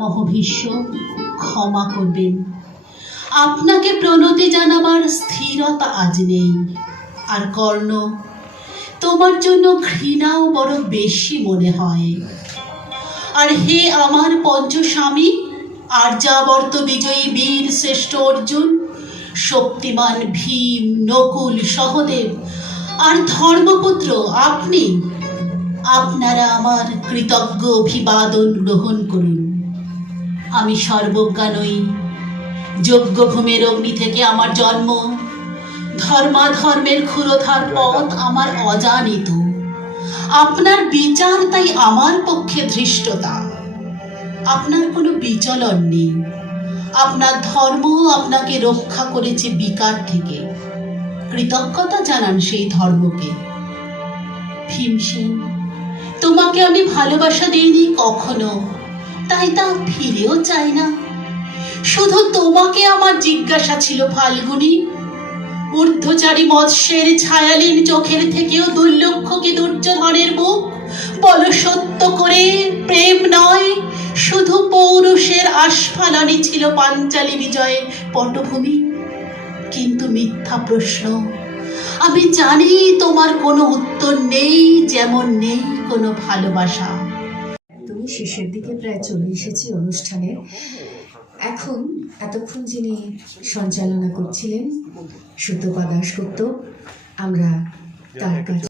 মহাভীষ্ম, ক্ষমা করবেন, আপনাকে প্রণতি জানাবার স্থিরতা আজ নেই। আর কর্ণ, তোমার জন্য ঘৃণাও বড় বেশি মনে হয়। আর হে আমার পঞ্চস্বামী, আর্যাবর্ত বিজয়ী বীর শ্রেষ্ঠ অর্জুন, শক্তিমান ভীম, নকুল, সহদেব আর ধর্মপুত্র আপনি, আপনারা আমার কৃতজ্ঞ অভিবাদন গ্রহণ করুন। আমি সর্বজ্ঞা নই, যজ্ঞভূমের অগ্নি থেকে আমার জন্ম, ধর্মাধর্মের ক্ষুরোধার পথ আমার অজানিত। আপনার বিচার তাই আমার পক্ষে ধৃষ্টতা। আপনার কোনো বিচলন নেই, আপনার ধর্ম আপনাকে রক্ষা করেছে বিকার থেকে। কৃতজ্ঞতা জানান সেই ধর্মকে। ভীমসেন, তোমাকে আমি ভালোবাসা দিইনি কখনো, তাই তা ফিরেও চাই না। শুধু তোমাকে আমার জিজ্ঞাসা ছিল ফাল্গুনী, ঊর্ধ্বচারী মৎস্যের ছায়ালীন চোখের থেকেও দুর্লক্ষ কি দুর্যোধনের বুক? বলো সত্য করে, প্রেম নয়, শুধু পৌরুষের আস্ফালনই ছিল পাঞ্চালী বিজয়ের পটভূমি। কিন্তু মিথ্যা প্রশ্ন, আমি জানি তোমার কোনো উত্তর নেই, যেমন নেই কোনো ভালোবাসা। তুমি শেষের দিকে প্রায় চলে এসেছি অনুষ্ঠানে। এখন এতক্ষণ যিনি সঞ্চালনা করছিলেন সুতপা দাশগুপ্ত, আমরা তার কাছে